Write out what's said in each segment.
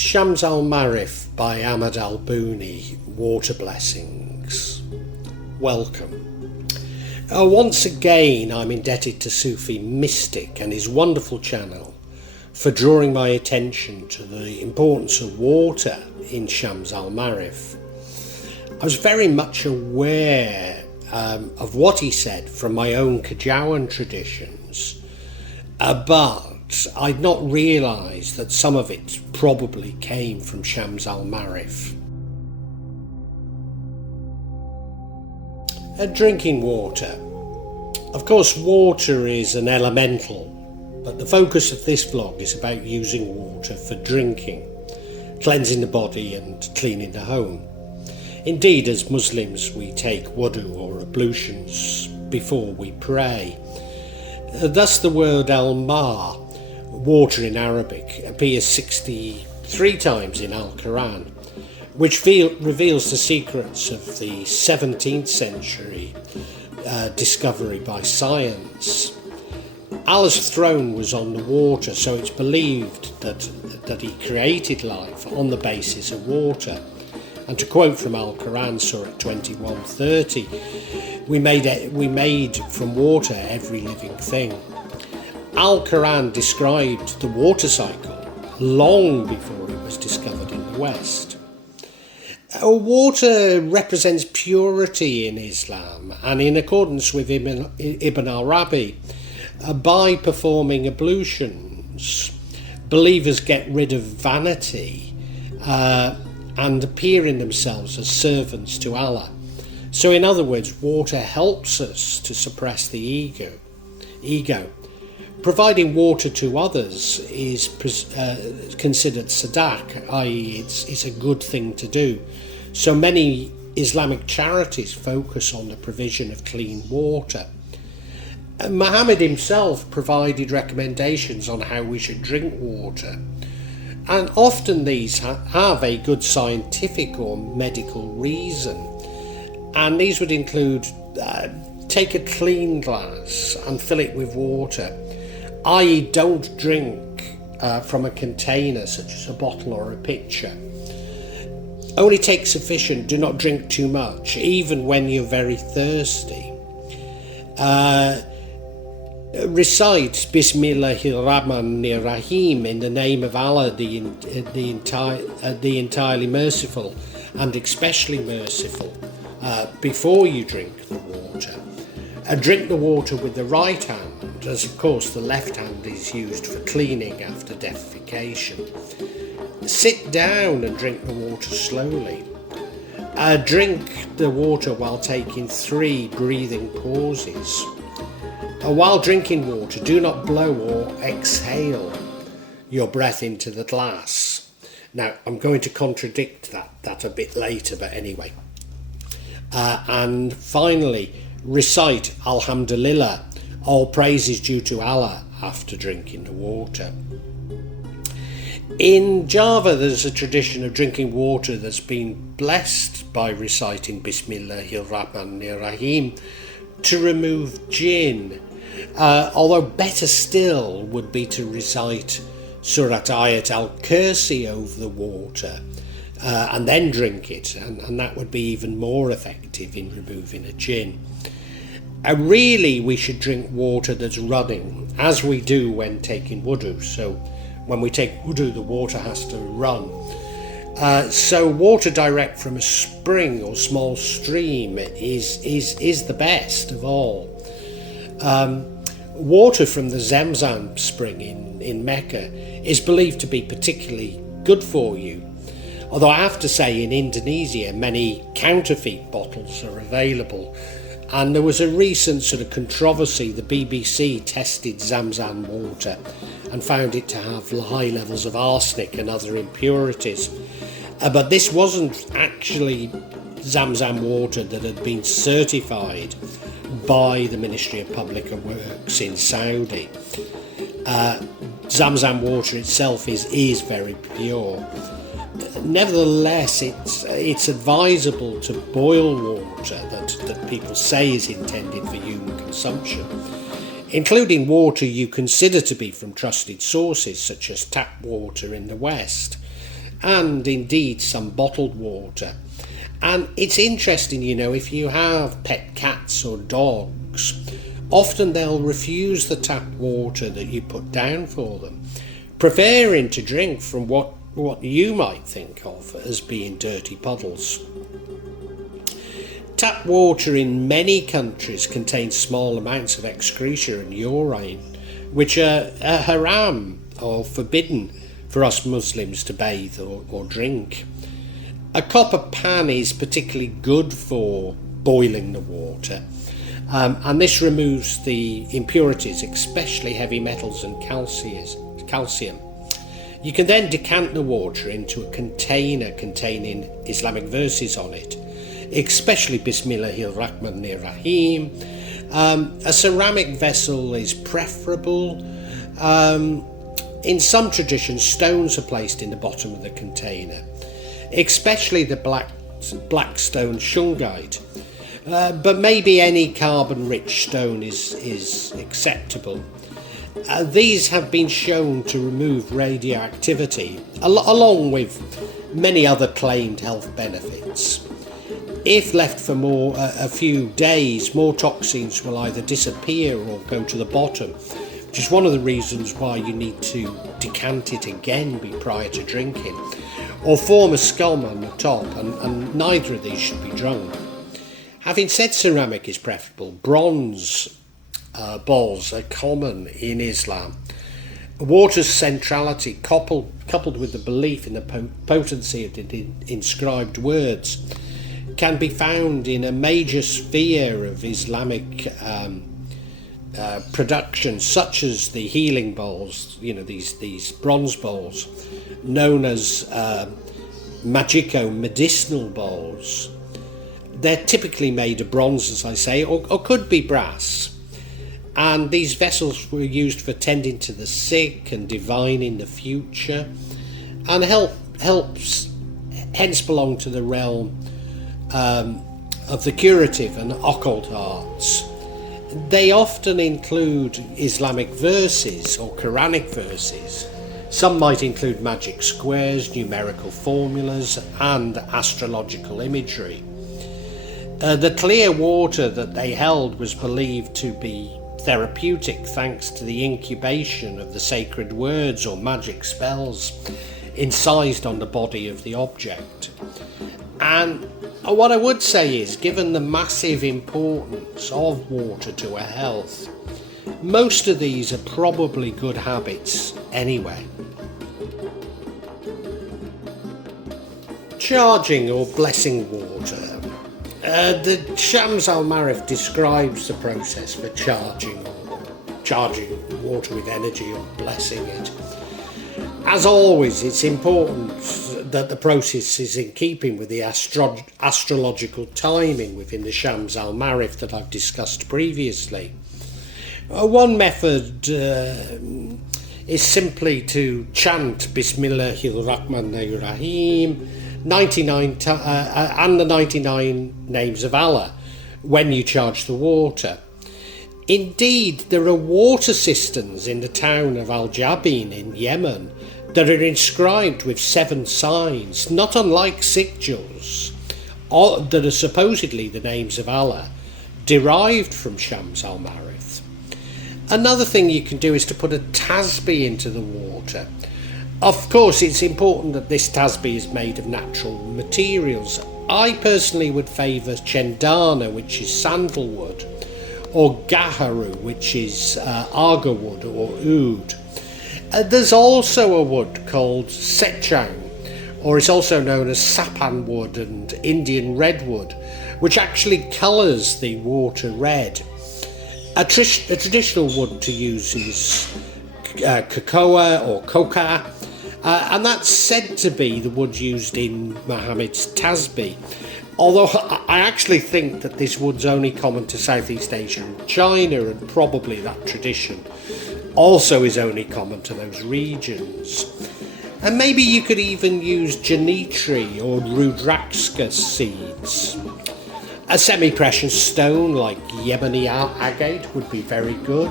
Shams al-Marif by Ahmad Al Buni, Water Blessings. Welcome. Once again I'm indebted to Sufi Mystic and his wonderful channel for drawing my attention to the importance of water in Shams al-Marif. I was very much aware of what he said from my own Kajawan traditions, but I'd not realised that some of it probably came from Shams al-Marif. Drinking water. Of course, water is an elemental, but the focus of this vlog is about using water for drinking, cleansing the body and cleaning the home. Indeed, as Muslims, we take Wadhu or ablutions before we pray. Thus the word al-ma, water in Arabic, appears 63 times in Al-Quran, which reveals the secrets of the 17th century discovery by science. Allah's throne was on the water, so it's believed that he created life on the basis of water. And to quote from Al-Quran, Surah 21:30, we made from water every living thing. Al-Quran described the water cycle long before it was discovered in the West. Water represents purity in Islam, and in accordance with Ibn Arabi, by performing ablutions, believers get rid of vanity and appear in themselves as servants to Allah. So in other words, water helps us to suppress the ego. Providing water to others is considered sadaq, i.e. it's a good thing to do. So many Islamic charities focus on the provision of clean water. Muhammad himself provided recommendations on how we should drink water, and often these have a good scientific or medical reason, and these would include take a clean glass and fill it with water, i.e. don't drink from a container such as a bottle or a pitcher. Only take sufficient, do not drink too much, even when you're very thirsty. Recite Bismillah, hir-Rahman, nir-Rahim, in the name of Allah, the entirely merciful and especially merciful, before you drink the water. Drink the water with the right hand, as of course the left hand is used for cleaning after defecation. Sit down and drink the water slowly. Drink the water while taking 3 breathing pauses. While drinking water, do not blow or exhale your breath into the glass. Now, I'm going to contradict that a bit later, but anyway. And finally, recite Alhamdulillah, all praise is due to Allah, after drinking the water. In Java, there's a tradition of drinking water that's been blessed by reciting Bismillah, hir-Rahman, nir-Rahim to remove jinn. Although better still would be to recite Surah Ayat Al-Kursi over the water and then drink it, and that would be even more effective in removing a jinn. Really, we should drink water that's running, as we do when taking Wadhu. So when we take Wadhu, the water has to run. So water direct from a spring or small stream is the best of all. Water from the Zamzam spring in Mecca is believed to be particularly good for you. Although I have to say, in Indonesia, many counterfeit bottles are available. And there was a recent sort of controversy. The BBC tested Zamzam water and found it to have high levels of arsenic and other impurities. But this wasn't actually Zamzam water that had been certified by the Ministry of Public Works in Saudi. Zamzam water itself is very pure. Nevertheless, it's advisable to boil water that people say is intended for human consumption, including water you consider to be from trusted sources such as tap water in the West. and indeed some bottled water. And it's interesting, if you have pet cats or dogs, often they'll refuse the tap water that you put down for them, preferring to drink from what you might think of as being dirty puddles. Tap water in many countries contains small amounts of excreta and urine, which are haram, or forbidden for us Muslims to bathe or drink. A copper pan is particularly good for boiling the water, and this removes the impurities, especially heavy metals and calcium. You can then decant the water into a container containing Islamic verses on it, especially Bismillah, hir-Rahman, nir-Rahim. A ceramic vessel is preferable. In some traditions, stones are placed in the bottom of the container, especially the black stone shungite, but maybe any carbon-rich stone is acceptable. These have been shown to remove radioactivity, along with many other claimed health benefits. If left for a few days, more toxins will either disappear or go to the bottom, which is one of the reasons why you need to decant it again prior to drinking, or form a scum on the top, and neither of these should be drunk. Having said ceramic is preferable, bronze bowls are common in Islam. Water's centrality, coupled with the belief in the potency of the inscribed words, can be found in a major sphere of Islamic production, such as the healing bowls, these bronze bowls, known as medicinal bowls. They're typically made of bronze, as I say, or could be brass. And these vessels were used for tending to the sick and divining the future, and hence belong to the realm of the curative and occult arts. They often include Islamic verses or Qur'anic verses. Some might include magic squares, numerical formulas, and astrological imagery. The clear water that they held was believed to be therapeutic thanks to the incubation of the sacred words or magic spells incised on the body of the object. And what I would say is, given the massive importance of water to our health, most of these are probably good habits anyway. Charging or blessing water. The Shams al-Marif describes the process for charging water with energy or blessing it. As always, it's important that the process is in keeping with the astrological timing within the Shams al-Marif that I've discussed previously. One method is simply to chant Bismillah, hir-Rahman, nir-Rahim, 99 and the 99 names of Allah when you charge the water. Indeed, there are water cisterns in the town of Al-Jabin in Yemen that are inscribed with 7 signs, not unlike sigils, that are supposedly the names of Allah, derived from Shams al-Marif. Another thing you can do is to put a tasbih into the water. Of course, it's important that this tasbih is made of natural materials. I personally would favour chendana, which is sandalwood, or gaharu, which is agarwood or oud. There's also a wood called sechang, or it's also known as sapan wood and Indian redwood, which actually colours the water red. A traditional wood to use is cocoa or coca, and that's said to be the wood used in Muhammad's tasbih. Although I actually think that this wood's only common to Southeast Asia and China, and probably that tradition also is only common to those regions. And maybe you could even use janitri or rudrakska seeds. A semi-precious stone like Yemeni agate would be very good.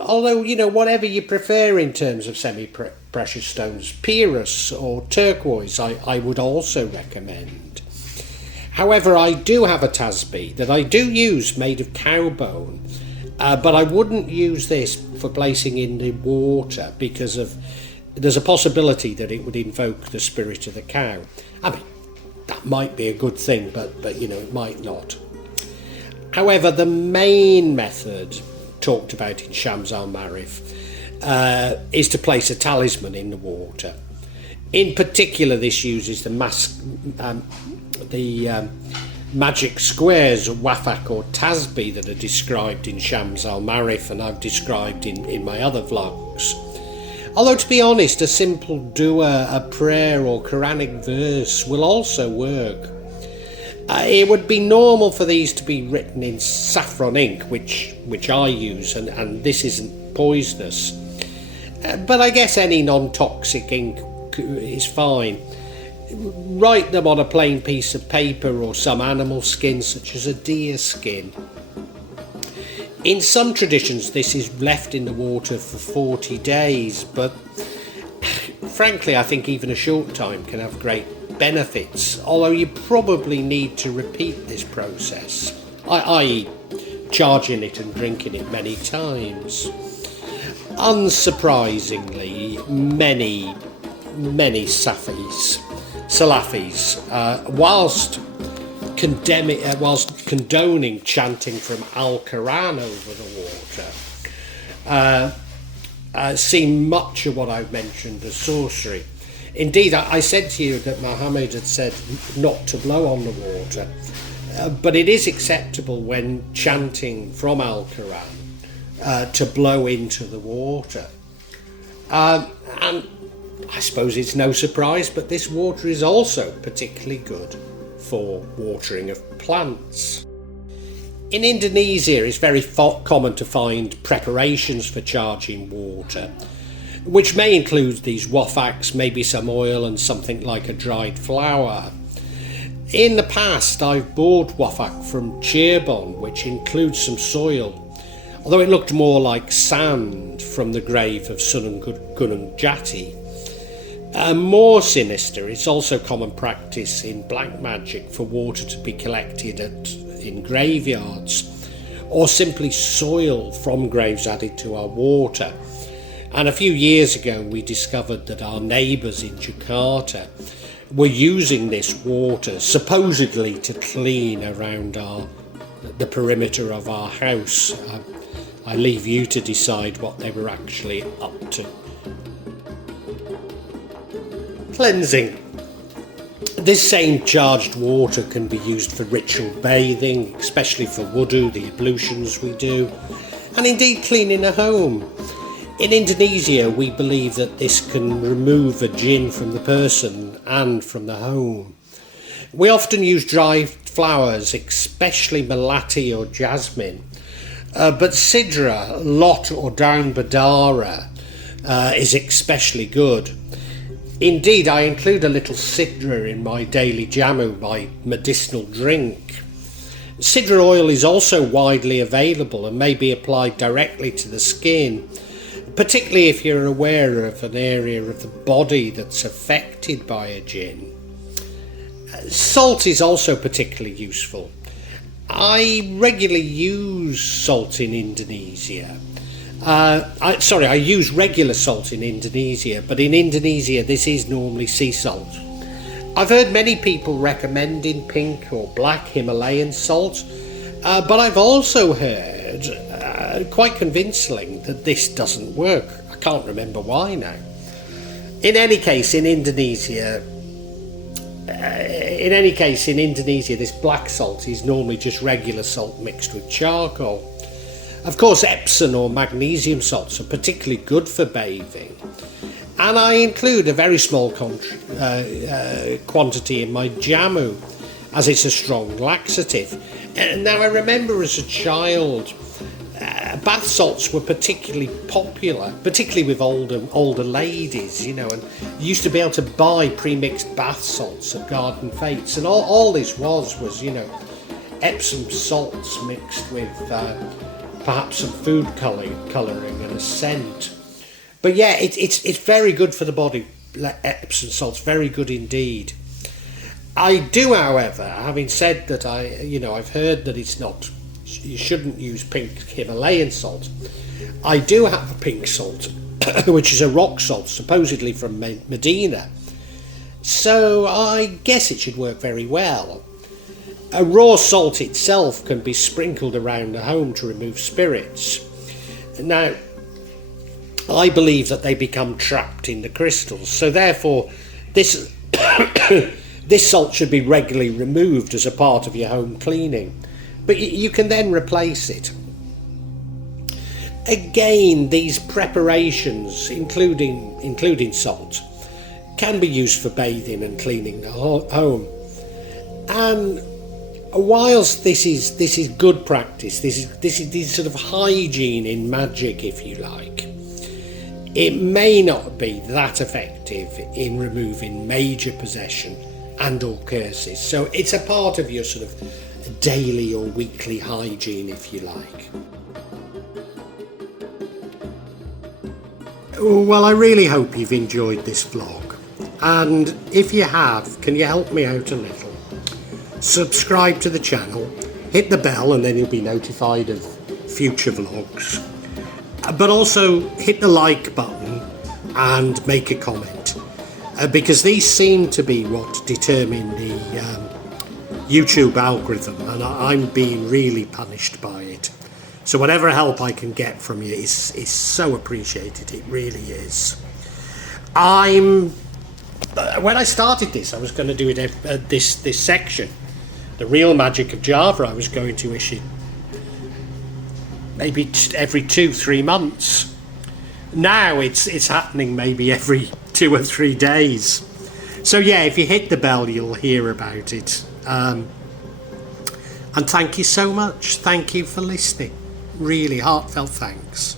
although, whatever you prefer in terms of semi-precious stones, Pyrrhus or turquoise I would also recommend. However, I do have a Tasbih that I do use made of cow bone, but I wouldn't use this for placing in the water because there's a possibility that it would invoke the spirit of the cow. I mean, that might be a good thing, but it might not. However, the main method talked about in Shams al-Marif is to place a talisman in the water. In particular, this uses the magic squares, wafak or tasbih, that are described in Shams al-Marif and I've described in my other vlogs. Although, to be honest, a simple dua, a prayer or Qur'anic verse will also work. It would be normal for these to be written in saffron ink, which I use, and this isn't poisonous. But I guess any non-toxic ink is fine. Write them on a plain piece of paper or some animal skin, such as a deer skin. In some traditions, this is left in the water for 40 days, but frankly, I think even a short time can have great benefits, although you probably need to repeat this process, i.e. charging it and drinking it many times. Unsurprisingly, many Salafis, whilst condoning chanting from Al-Quran over the water, see much of what I've mentioned as sorcery. Indeed, I said to you that Muhammad had said not to blow on the water, but it is acceptable when chanting from Al-Quran to blow into the water. And I suppose it's no surprise, but this water is also particularly good for watering of plants. In Indonesia, it's very common to find preparations for charging water, which may include these wafaks, maybe some oil and something like a dried flower. In the past, I've bought wafak from Cirebon, which includes some soil, although it looked more like sand from the grave of Sunan Gunung Jati. More sinister, it's also common practice in black magic for water to be collected in graveyards, or simply soil from graves added to our water. And a few years ago we discovered that our neighbours in Jakarta were using this water supposedly to clean around the perimeter of our house. I leave you to decide what they were actually up to. Cleansing. This same charged water can be used for ritual bathing, especially for Wadhu, the ablutions we do, and indeed cleaning a home. In Indonesia, we believe that this can remove a jinn from the person and from the home. We often use dried flowers, especially melati or jasmine, but sidra, lot or down badara is especially good. Indeed, I include a little sidra in my daily jamu, my medicinal drink. Sidra oil is also widely available and may be applied directly to the skin, particularly if you're aware of an area of the body that's affected by a jinn. Salt is also particularly useful. I regularly use salt in Indonesia. I use regular salt in Indonesia, but in Indonesia this is normally sea salt. I've heard many people recommending pink or black Himalayan salt, but I've also heard quite convincingly that this doesn't work. I can't remember why now. In any case, in Indonesia, this black salt is normally just regular salt mixed with charcoal. Of course, Epsom or magnesium salts are particularly good for bathing, and I include a very small quantity in my jamu, as it's a strong laxative. Now, I remember as a child, bath salts were particularly popular, particularly with older ladies, and you used to be able to buy pre-mixed bath salts at garden fetes, and all this was Epsom salts mixed with perhaps some food colouring and a scent. But yeah, it's very good for the body. Epsom salt's very good indeed. I do, however, having said that, I've heard that you shouldn't use pink Himalayan salt. I do have a pink salt, which is a rock salt, supposedly from Medina. So I guess it should work very well. A raw salt itself can be sprinkled around the home to remove spirits. Now, I believe that they become trapped in the crystals, so therefore this this salt should be regularly removed as a part of your home cleaning. But you can then replace it. Again, these preparations, including salt, can be used for bathing and cleaning the home. And whilst this is good practice, this is sort of hygiene in magic, if you like, it may not be that effective in removing major possession and or curses. So it's a part of your sort of daily or weekly hygiene, if you like. Well, I really hope you've enjoyed this vlog, and if you have, can you help me out a little? Subscribe to the channel, hit the bell, and then you'll be notified of future vlogs. But also hit the like button and make a comment, because these seem to be what determine the YouTube algorithm, and I'm being really punished by it. So whatever help I can get from you is so appreciated. It really is. When I started this, I was going to do it this section, the real magic of Java. I was going to issue maybe every 2-3 months. Now it's happening maybe every 2 or 3 days. So yeah, if you hit the bell, you'll hear about it. And thank you so much. Thank you for listening. Really heartfelt thanks.